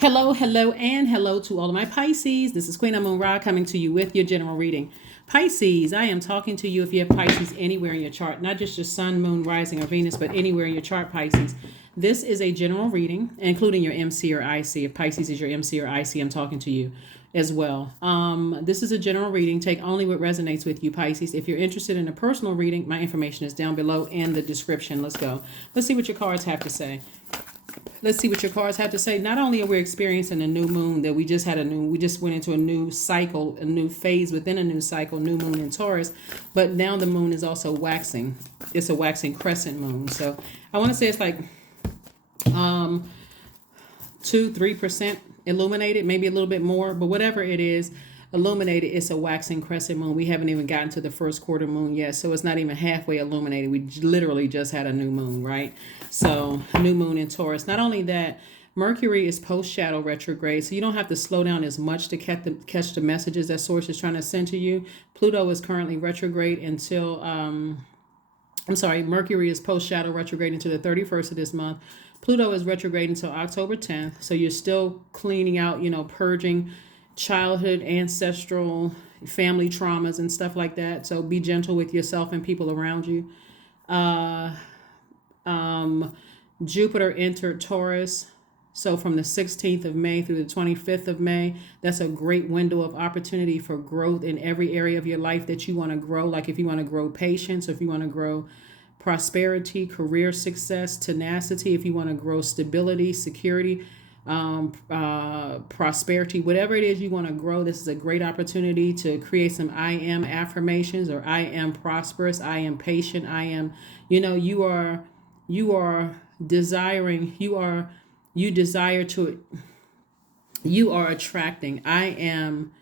Hello, hello, and hello to all of my Pisces. This is Queen Amun Ra coming to you with your general reading. Pisces, I am talking to you if you have Pisces anywhere in your chart, not just your sun, moon, rising, or Venus, but anywhere in your chart, Pisces. This is a general reading, including your MC or IC. If Pisces is your MC or IC, I'm talking to you as well. This is a general reading. Take only what resonates with you, Pisces. If you're interested in a personal reading, my information is down below in the description. Let's go. Let's see what your cards have to say. Let's see what your cards have to say. Not only are we experiencing a new moon that we just went into a new cycle, a new phase within a new cycle, new moon in Taurus, but now the moon is also waxing. It's a waxing crescent moon. So I want to say it's like 2-3% illuminated, maybe a little bit more, but whatever it is, illuminated, it's a waxing crescent moon. We haven't even gotten to the first quarter moon yet, so it's not even halfway illuminated. We literally just had a new moon, right? So new moon in Taurus. Not only that, Mercury is post shadow retrograde, so you don't have to slow down as much to catch the messages that Source is trying to send to you. Pluto is currently retrograde until Mercury is post shadow retrograde until the 31st of this month. Pluto is retrograde until October 10th, so you're still cleaning out, purging childhood, ancestral, family traumas and stuff like that. So be gentle with yourself and people around you. Jupiter entered Taurus. So from the 16th of May through the 25th of May, that's a great window of opportunity for growth in every area of your life that you want to grow. Like if you want to grow patience, if you want to grow prosperity, career success, tenacity, if you want to grow stability, security, prosperity, whatever it is you want to grow, this is a great opportunity to create some I am affirmations, or I am prosperous, I am patient, I am, you are desiring, you are attracting, I am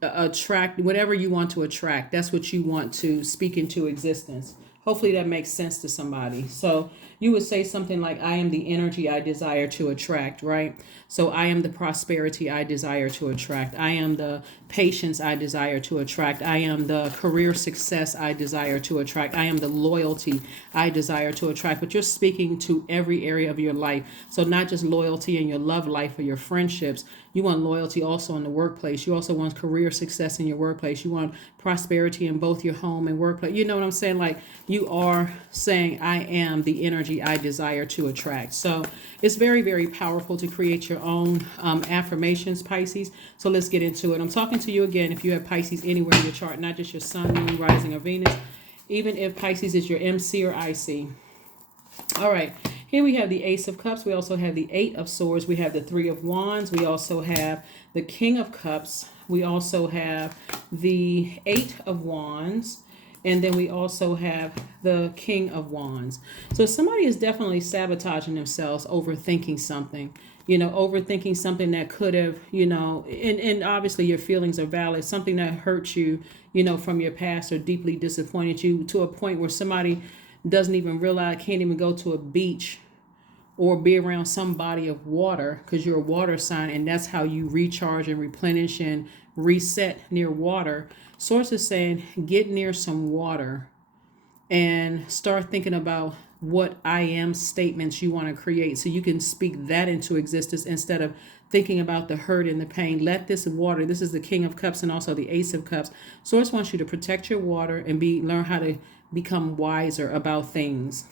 attract whatever you want to attract. That's what you want to speak into existence. Hopefully that makes sense to somebody. So you would say something like, I am the energy I desire to attract, right? So I am the prosperity I desire to attract. I am the patience I desire to attract. I am the career success I desire to attract. I am the loyalty I desire to attract. But you're speaking to every area of your life. So not just loyalty in your love life or your friendships. You want loyalty also in the workplace. You also want career success in your workplace. You want prosperity in both your home and workplace. You know what I'm saying? Like you are saying, I am the energy I desire to attract. So it's very, very powerful to create your own affirmations, Pisces. So let's get into it. I'm talking to you again if you have Pisces anywhere in your chart, not just your sun, moon, rising, or Venus, even if Pisces is your MC or IC. All right. Here we have the Ace of Cups. We also have the Eight of Swords. We have the Three of Wands. We also have the King of Cups. We also have the Eight of Wands. And then we also have the King of Wands. So somebody is definitely sabotaging themselves, overthinking something. Overthinking something that could have, and obviously your feelings are valid. Something that hurt you, from your past or deeply disappointed you to a point where somebody doesn't even realize, can't even go to a beach or be around some body of water because you're a water sign, and that's how you recharge and replenish and reset near water. Source is saying get near some water and start thinking about what I am statements you want to create so you can speak that into existence instead of thinking about the hurt and the pain. Let this water, this is the King of Cups and also the Ace of Cups. Source wants you to protect your water and learn how to become wiser about things.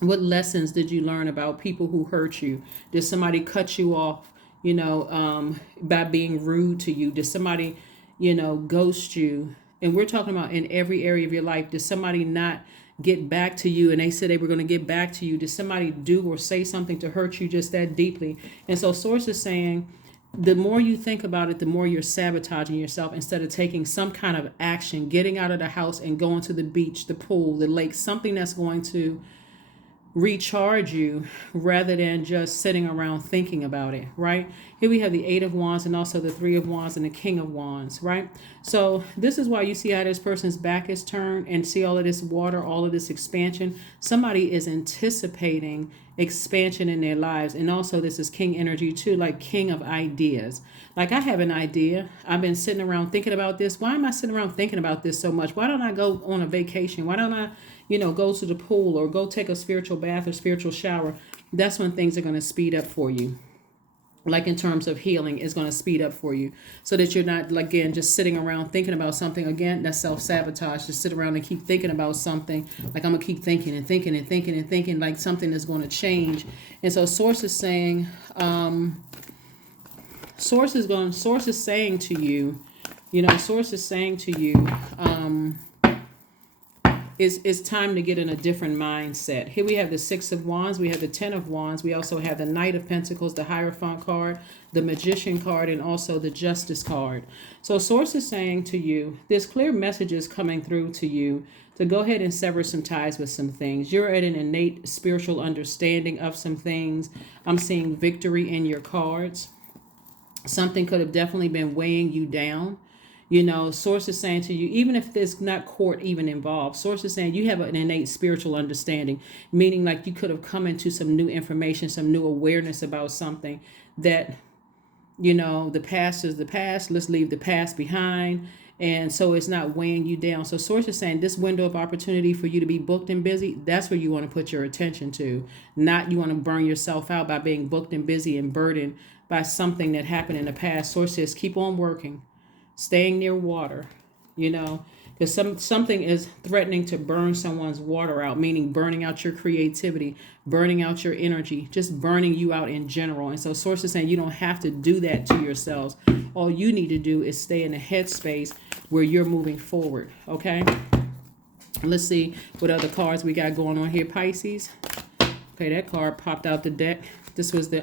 What lessons did you learn about people who hurt you? Did somebody cut you off, by being rude to you? Did somebody, ghost you? And we're talking about in every area of your life. Did somebody not get back to you and they said they were going to get back to you? Did somebody do or say something to hurt you just that deeply? And so Source is saying, the more you think about it, the more you're sabotaging yourself instead of taking some kind of action, getting out of the house and going to the beach, the pool, the lake, something that's going to recharge you rather than just sitting around thinking about it, right? Here we have the Eight of Wands and also the Three of Wands and the King of Wands, right? So this is why you see how this person's back is turned and see all of this water, all of this expansion. Somebody is anticipating expansion in their lives. And also this is King energy too, like king of ideas. Like I have an idea. I've been sitting around thinking about this. Why am I sitting around thinking about this so much? Why don't I go on a vacation? Why don't I go to the pool or go take a spiritual bath or spiritual shower? that's when things are going to speed up for you. Like in terms of healing, is going to speed up for you, so that you're not, like, again, just sitting around thinking about something. Again, that's self-sabotage. Just sit around and keep thinking about something, like, I'm gonna keep thinking and thinking and thinking and thinking, like something is going to change. And so source is saying, source is saying to you, source is saying to you, it's time to get in a different mindset. Here we have the Six of Wands, we have the Ten of Wands, we also have the Knight of Pentacles, the Hierophant card, the Magician card, and also the Justice card. So source is saying to you, there's clear messages coming through to you to go ahead and sever some ties with some things. You're at an innate spiritual understanding of some things. I'm seeing victory in your cards. Something could have definitely been weighing you down. Source is saying to you, even if there's not court even involved, source is saying you have an innate spiritual understanding, meaning like you could have come into some new information, some new awareness about something that, the past is the past. Let's leave the past behind. And so it's not weighing you down. So source is saying this window of opportunity for you to be booked and busy, that's where you want to put your attention to. Not you want to burn yourself out by being booked and busy and burdened by something that happened in the past. Source says keep on working. Staying near water, because something is threatening to burn someone's water out, meaning burning out your creativity, burning out your energy, just burning you out in general. And so source is saying you don't have to do that to yourselves. All you need to do is stay in a headspace where you're moving forward. Okay. Let's see what other cards we got going on here, Pisces. Okay, that card popped out the deck. This was the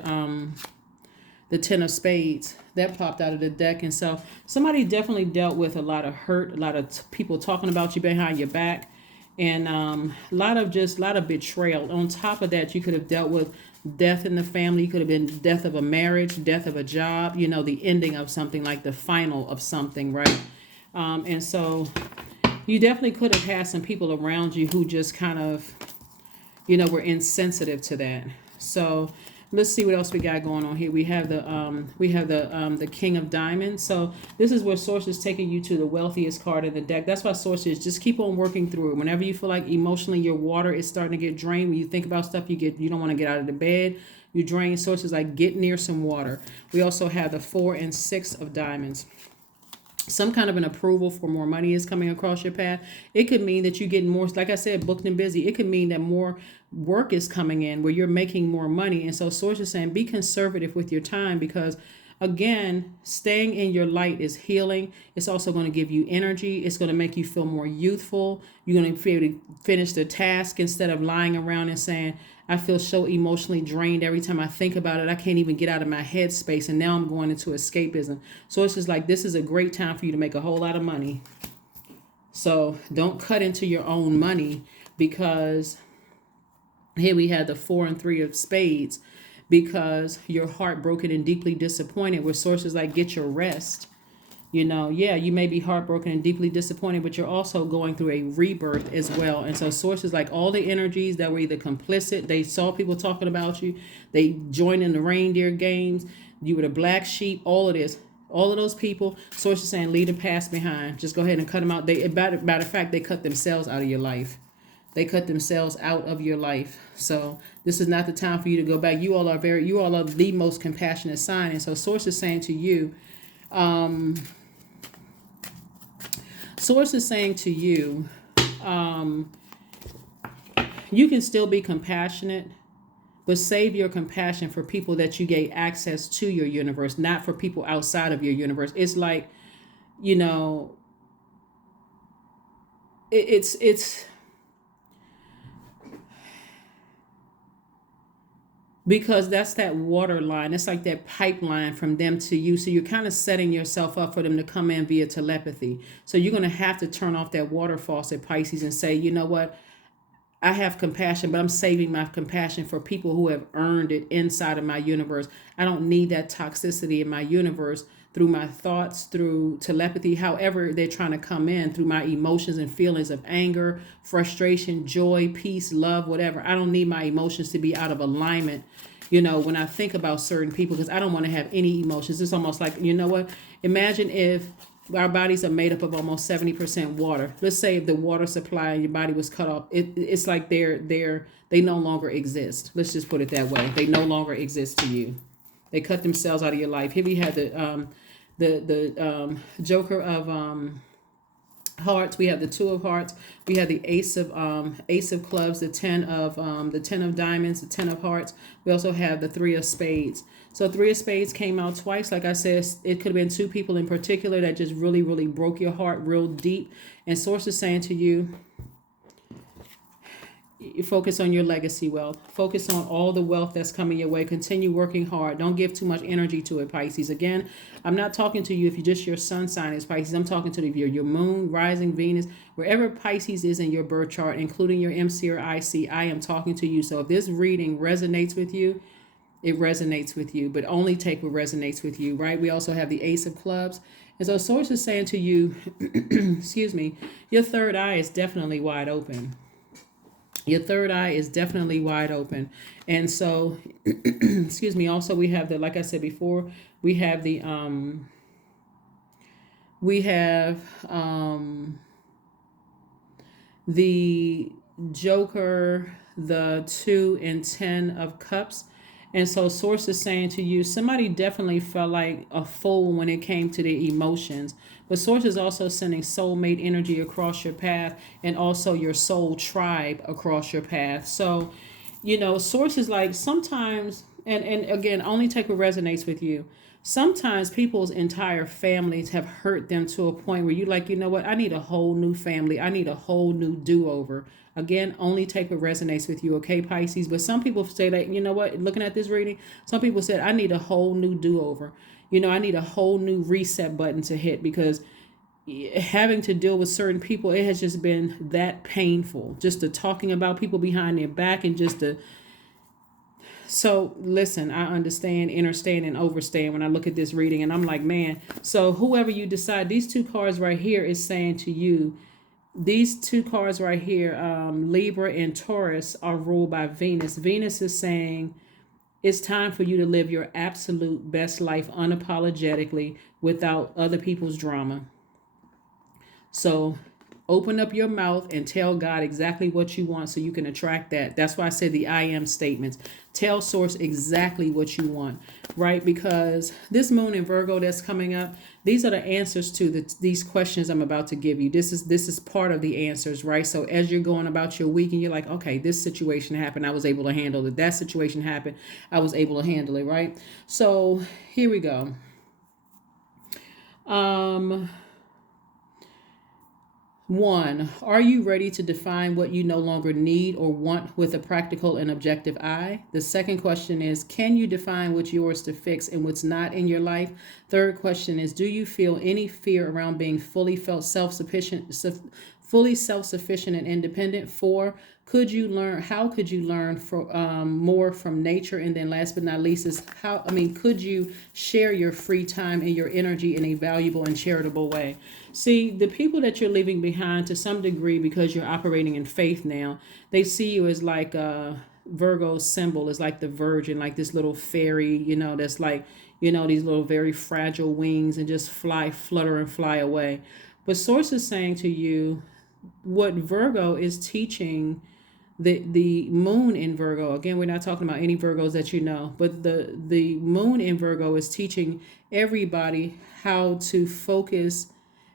Ten of Spades that popped out of the deck. And so somebody definitely dealt with a lot of hurt, a lot of people talking about you behind your back, and a lot of betrayal. On top of that, you could have dealt with death in the family. You could have been death of a marriage, death of a job, the ending of something, like the final of something, right? And so you definitely could have had some people around you who just kind of, were insensitive to that. So let's see what else we got going on here. We have the King of Diamonds. So this is where source is taking you to the wealthiest card in the deck. That's why source is just keep on working through it. Whenever you feel like emotionally your water is starting to get drained, when you think about stuff, you don't want to get out of the bed, you drain. Source is like get near some water. We also have the 4 and 6 of diamonds. Some kind of an approval for more money is coming across your path. It could mean that you're getting more, like I said, booked and busy. It could mean that more work is coming in where you're making more money. And so source is saying be conservative with your time, because again, staying in your light is healing. It's also going to give you energy. It's going to make you feel more youthful. You're going to be able to finish the task instead of lying around and saying, I feel so emotionally drained every time I think about it. I can't even get out of my head space. And now I'm going into escapism. So it's just like, this is a great time for you to make a whole lot of money. So don't cut into your own money, because here we had the 4 and 3 of spades, because you're heartbroken and deeply disappointed, where sources like get your rest. You may be heartbroken and deeply disappointed, but you're also going through a rebirth as well. And so sources like all the energies that were either complicit, they saw people talking about you, they joined in the reindeer games, you were the black sheep, all of this. All of those people, sources saying leave the past behind. Just go ahead and cut them out. Matter of fact, they cut themselves out of your life. They cut themselves out of your life. So this is not the time for you to go back. You all are the most compassionate sign. And so source is saying to you, you can still be compassionate, but save your compassion for people that you gave access to your universe, not for people outside of your universe. It's like, it's because that's that water line. It's like that pipeline from them to you. So you're kind of setting yourself up for them to come in via telepathy. So you're going to have to turn off that water faucet, Pisces, and say, you know what? I have compassion, but I'm saving my compassion for people who have earned it inside of my universe. I don't need that toxicity in my universe through my thoughts, through telepathy, however they're trying to come in, through my emotions and feelings of anger, frustration, joy, peace, love, whatever. I don't need my emotions to be out of alignment, when I think about certain people, because I don't want to have any emotions. It's almost like, Imagine if our bodies are made up of almost 70% water. Let's say if the water supply in your body was cut off, it's like they no longer exist. Let's just put it that way. They no longer exist to you. They cut themselves out of your life. Here we have the Joker of hearts. We have the Two of Hearts. We have the Ace of Clubs, the Ten of Diamonds, the Ten of Hearts. We also have the Three of Spades. So Three of Spades came out twice. Like I said, it could have been two people in particular that just really, really broke your heart real deep. And Source is saying to you, you focus on your legacy wealth. Focus on all the wealth that's coming your way. Continue working hard. Don't give too much energy to it, Pisces. Again, I'm not talking to you if you just your sun sign is Pisces. I'm talking to you if you're your moon, rising, Venus, wherever Pisces is in your birth chart, including your MC or IC, I am talking to you. So if this reading resonates with you, it resonates with you, but only take what resonates with you, right? We also have the Ace of Clubs. And so Source is saying to you, excuse me, your third eye is definitely wide open. Your third eye is definitely wide open. And so, excuse me, also we have like I said before, we have the Joker, the 2 and 10 of Cups. And so Source is saying to you, somebody definitely felt like a fool when it came to their emotions. But Source is also sending soulmate energy across your path and also your soul tribe across your path. So, Source is like sometimes, and again, only take what resonates with you. Sometimes people's entire families have hurt them to a point where you're like, you know what? I need a whole new family. I need a whole new do-over. Again, only take what resonates with you, okay, Pisces? But some people say that, you know what? Looking at this reading, some people said, I need a whole new do-over. I need a whole new reset button to hit because having to deal with certain people, it has just been that painful. Just the talking about people behind their back and just the... So listen, I understand, understand, and overstand when I look at this reading, and I'm like, man, so whoever you decide, these two cards right here is saying to you, these two cards right here, Libra and Taurus, are ruled by Venus. Venus is saying it's time for you to live your absolute best life unapologetically without other people's drama. So open up your mouth and tell God exactly what you want so you can attract that. That's why I said the I am statements. Tell Source exactly what you want, right? Because this moon in Virgo that's coming up, these are the answers to these questions I'm about to give you. This is part of the answers, right? So as you're going about your week and you're like, okay, this situation happened, I was able to handle it. That situation happened, I was able to handle it, right? So here we go. One, are you ready to define what you no longer need or want with a practical and objective eye? The second question is, can you define what's yours to fix and what's not in your life? Third question is, do you feel any fear around being fully self-sufficient and independent? 4, how could you learn more from nature? And then last but not least is could you share your free time and your energy in a valuable and charitable way? See, the people that you're leaving behind to some degree, because you're operating in faith now, they see you as like Virgo's symbol is like the Virgin, like this little fairy, that's like, these little very fragile wings and just flutter and fly away. But Source is saying to you, what Virgo is teaching the moon in Virgo, again, we're not talking about any Virgos that you know, but the moon in Virgo is teaching everybody how to focus,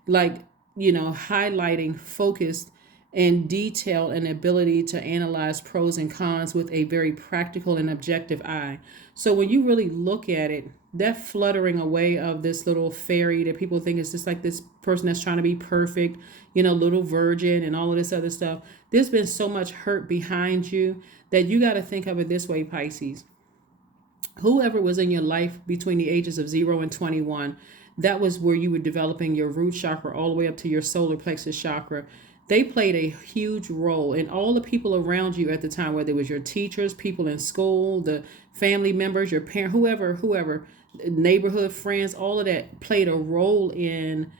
highlighting focus and detail and ability to analyze pros and cons with a very practical and objective eye. So when you really look at it, that fluttering away of this little fairy that people think is just like this person that's trying to be perfect, little virgin and all of this other stuff. There's been so much hurt behind you that you got to think of it this way, Pisces. Whoever was in your life between the ages of 0 and 21, that was where you were developing your root chakra all the way up to your solar plexus chakra. They played a huge role in all the people around you at the time, whether it was your teachers, people in school, the family members, your parent, whoever, neighborhood friends, all of that played a role in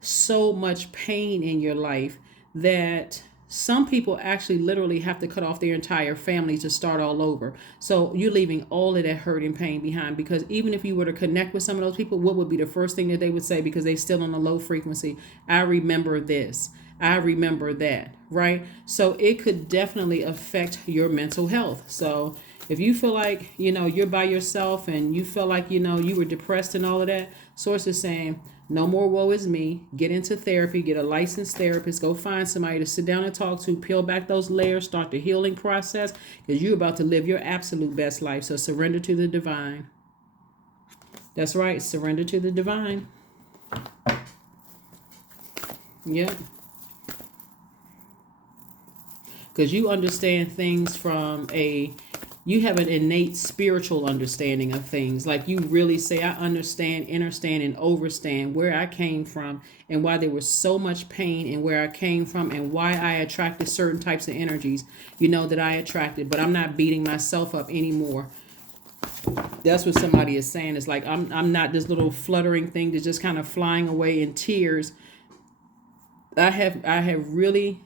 so much pain in your life that Some people actually literally have to cut off their entire family to start all over. So you're leaving all of that hurt and pain behind, because even if you were to connect with some of those people, what would be the first thing that they would say, because they're still on a low frequency? I remember this. I remember that, right? So it could definitely affect your mental health. So if you feel like, you're by yourself and you feel like, you were depressed and all of that, Source is saying, no more woe is me. Get into therapy, get a licensed therapist, go find somebody to sit down and talk to, peel back those layers, start the healing process, because you're about to live your absolute best life. So surrender to the divine. That's right. Surrender to the divine. Yep. Because you understand things you have an innate spiritual understanding of things. Like you really say, I understand, understand, and overstand where I came from and why there was so much pain and where I came from and why I attracted certain types of energies, that I attracted. But I'm not beating myself up anymore. That's what somebody is saying. It's like, I'm not this little fluttering thing that's just kind of flying away in tears. I have really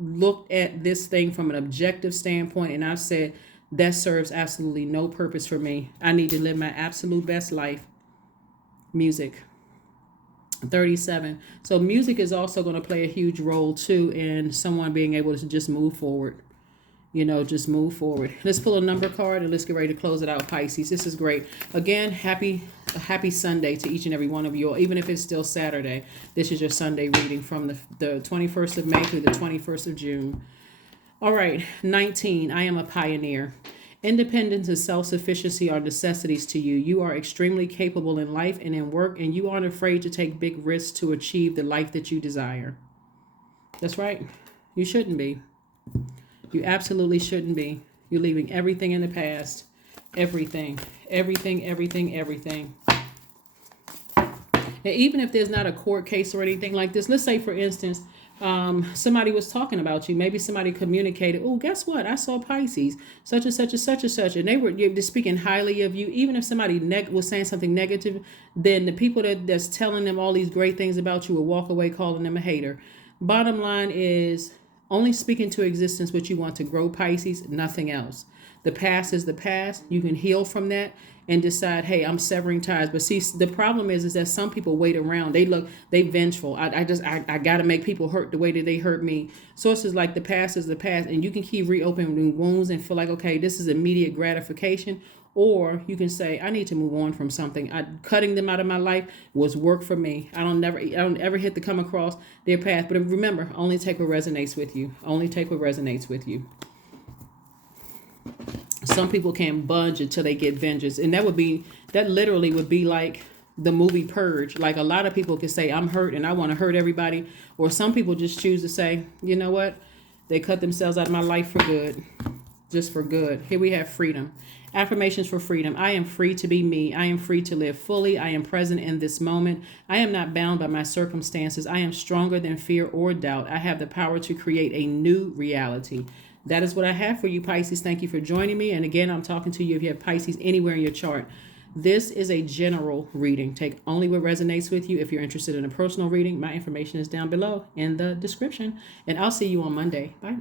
looked at this thing from an objective standpoint, and I've said, that serves absolutely no purpose for me. I need to live my absolute best life. Music. 37. So music is also going to play a huge role too in someone being able to just move forward. Just move forward. Let's pull a number card and let's get ready to close it out, Pisces. This is great. Again, happy Sunday to each and every one of you, even if it's still Saturday. This is your Sunday reading from the 21st of May through the 21st of June. All right, 19, I am a pioneer. Independence and self-sufficiency are necessities to you. You are extremely capable in life and in work, and you aren't afraid to take big risks to achieve the life that you desire. That's right. You shouldn't be. You absolutely shouldn't be. You're leaving everything in the past. Everything. Everything, everything, everything. And even if there's not a court case or anything like this, let's say, for instance, somebody was talking about you. Maybe somebody communicated, oh, guess what? I saw Pisces, such and such and such and such. And they were just speaking highly of you. Even if somebody was saying something negative, then the people that's telling them all these great things about you will walk away calling them a hater. Bottom line is only speak into existence what you want to grow, Pisces, nothing else. The past is the past. You can heal from that and decide, hey, I'm severing ties. But see, the problem is that some people wait around. They vengeful. I got to make people hurt the way that they hurt me. So it's just like the past is the past. And you can keep reopening wounds and feel like, okay, this is immediate gratification. Or you can say, I need to move on from something. Cutting them out of my life was work for me. I don't ever hit to come across their path. But remember, only take what resonates with you. Only take what resonates with you. Some people can't budge until they get vengeance. And that literally would be like the movie Purge. Like a lot of people can say, I'm hurt and I want to hurt everybody. Or some people just choose to say, you know what? They cut themselves out of my life for good. Just for good. Here we have freedom. Affirmations for freedom. I am free to be me. I am free to live fully. I am present in this moment. I am not bound by my circumstances. I am stronger than fear or doubt. I have the power to create a new reality. That is what I have for you, Pisces. Thank you for joining me. And again, I'm talking to you if you have Pisces anywhere in your chart. This is a general reading. Take only what resonates with you. If you're interested in a personal reading, my information is down below in the description. And I'll see you on Monday. Bye.